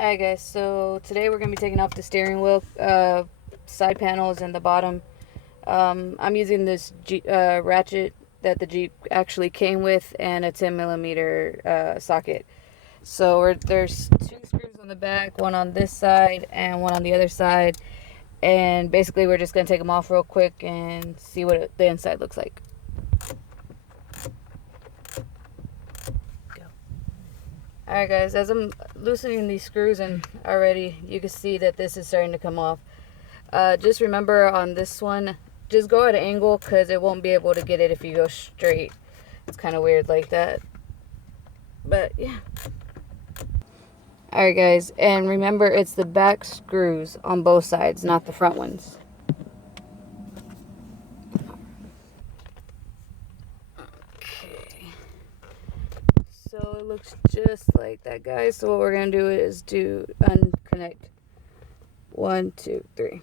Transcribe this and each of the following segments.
Alright guys, so today we're going to be taking off the steering wheel side panels and the bottom. I'm using this ratchet that the Jeep actually came with and a 10mm socket. So there's two screws on the back, one on this side and one on the other side. And basically we're just going to take them off real quick and see what the inside looks like. Alright guys, as I'm loosening these screws and already you can see that this is starting to come off. Just remember on this one, just go at an angle because it won't be able to get it if you go straight. It's kind of weird like that. But yeah. Alright guys, and remember it's the back screws on both sides, not the front ones. So it looks just like that, guys. So what we're going to do is unconnect 1, 2, 3.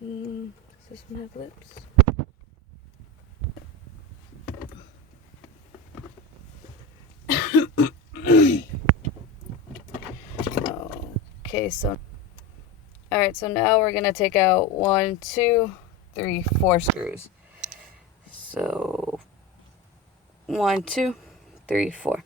Does this one have lips? Okay, so alright, so now we're gonna take out 1, 2, 3, 4 screws. So 1, 2, 3, 4.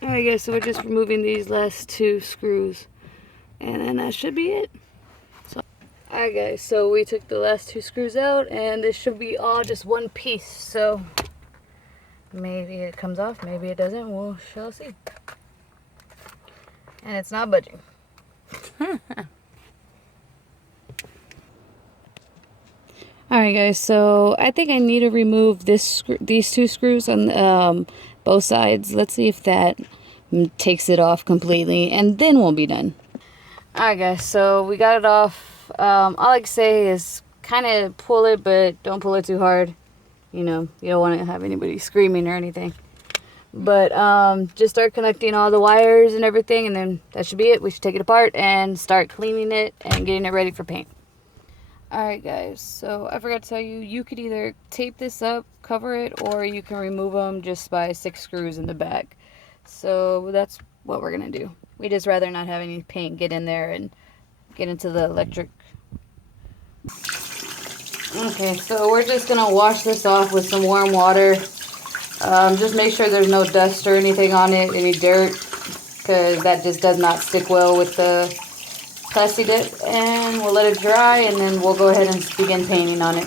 Alright guys, so we're just removing these last 2 screws and then that should be it. So, alright guys, so we took the last 2 screws out and this should be all just one piece. So maybe it comes off, maybe it doesn't, we shall see. And it's not budging. Alright guys, so I think I need to remove these 2 screws on both sides. Let's see if that takes it off completely, and then we'll be done. Alright guys, so we got it off. All I can say is kind of pull it, but don't pull it too hard. You know, you don't want to have anybody screaming or anything. But just start connecting all the wires and everything, and then that should be it. We should take it apart and start cleaning it and getting it ready for paint. Alright guys, so I forgot to tell you, you could either tape this up, cover it, or you can remove them just by 6 screws in the back. So that's what we're going to do. We just rather not have any paint get in there and get into the electric. Okay, so we're just going to wash this off with some warm water. Just make sure there's no dust or anything on it, any dirt, because that just does not stick well with the Classy dip, and we'll let it dry and then we'll go ahead and begin painting on it.